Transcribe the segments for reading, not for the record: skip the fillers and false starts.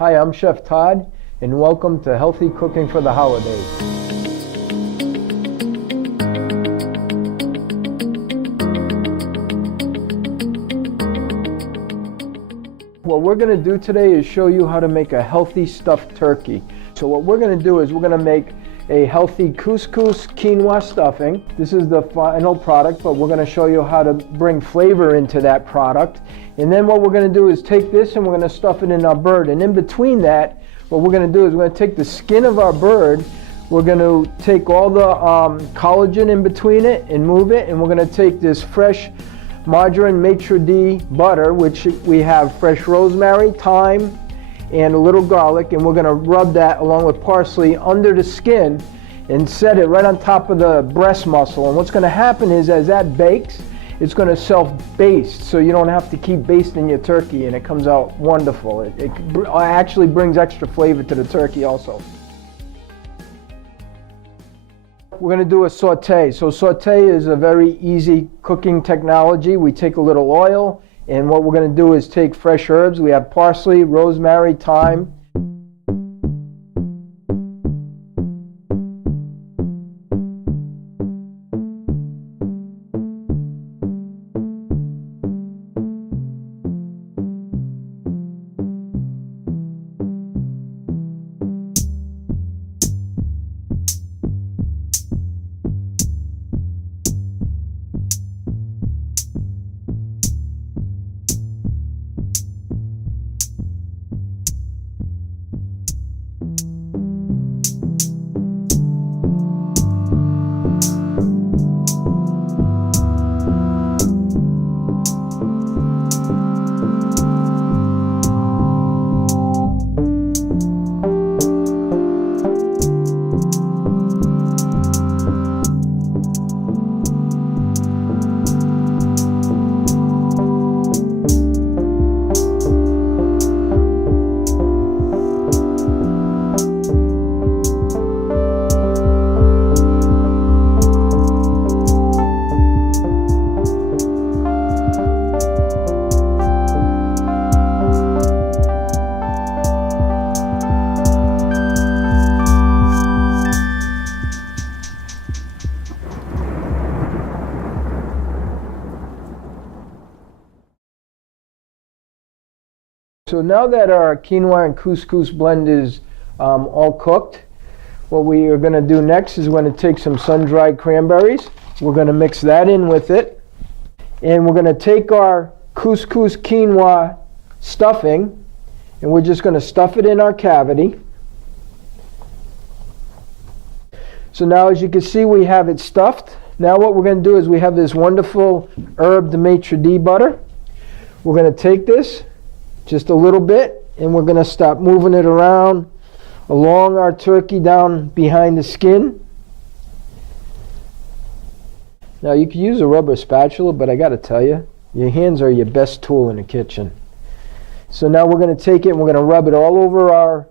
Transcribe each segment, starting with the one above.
Hi, I'm Chef Todd, and welcome to Healthy Cooking for the Holidays. What we're going to do today is show you how to make a healthy stuffed turkey. So what we're going to do is we're going to make a healthy couscous quinoa stuffing. This is the final product, but we're going to show you how to bring flavor into that product. And then what we're going to do is take this and we're going to stuff it in our bird. And in between that, what we're going to do is we're going to take the skin of our bird, we're going to take all the collagen in between it and move it, and we're going to take this fresh margarine maitre d' butter, which we have fresh rosemary, thyme, and a little garlic, and we're going to rub that along with parsley under the skin and set it right on top of the breast muscle. And what's going to happen is as that bakes, it's going to self-baste, so you don't have to keep basting your turkey, and it comes out wonderful. It actually brings extra flavor to the turkey also. We're going to do a saute. So saute is a very easy cooking technology. We take a little oil, and what we're going to do is take fresh herbs. We have parsley, rosemary, thyme. So now that our quinoa and couscous blend is all cooked, what we are going to do next is we're going to take some sun-dried cranberries. We're going to mix that in with it. And we're going to take our couscous quinoa stuffing, and we're just going to stuff it in our cavity. So now as you can see, we have it stuffed. Now what we're going to do is we have this wonderful herb maitre d' butter. We're going to take this just a little bit, and we're going to start moving it around along our turkey down behind the skin. Now you can use a rubber spatula, but I got to tell you, your hands are your best tool in the kitchen. So now we're going to take it and we're going to rub it all over our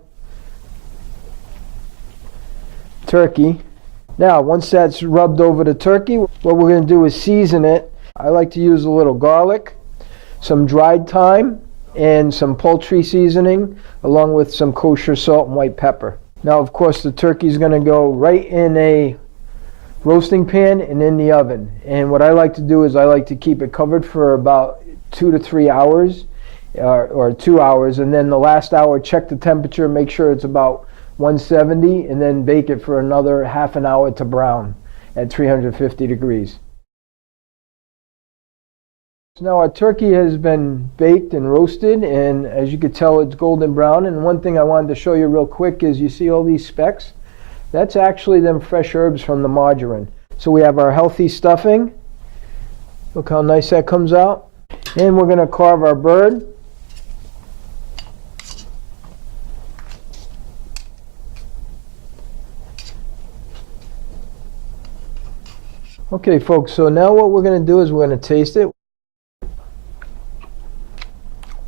turkey. Now once that's rubbed over the turkey, what we're going to do is season it. I like to use a little garlic, some dried thyme, and some poultry seasoning, along with some kosher salt and white pepper. Now of course the turkey is going to go right in a roasting pan and in the oven. And what I like to do is I like to keep it covered for about 2 to 3 hours or 2 hours, and then the last hour check the temperature, make sure it's about 170, and then bake it for another half an hour to brown at 350 degrees. Now our turkey has been baked and roasted, and as you can tell it's golden brown. And one thing I wanted to show you real quick is you see all these specks? That's actually them fresh herbs from the margarine. So we have our healthy stuffing. Look how nice that comes out. And we're going to carve our bird. Okay folks, so now what we're going to do is we're going to taste it.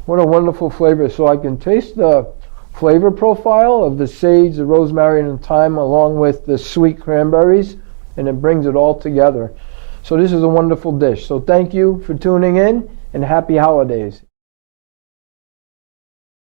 What a wonderful flavor. So I can taste the flavor profile of the sage, the rosemary, and the thyme, along with the sweet cranberries, and it brings it all together. So this is a wonderful dish. So thank you for tuning in, and happy holidays.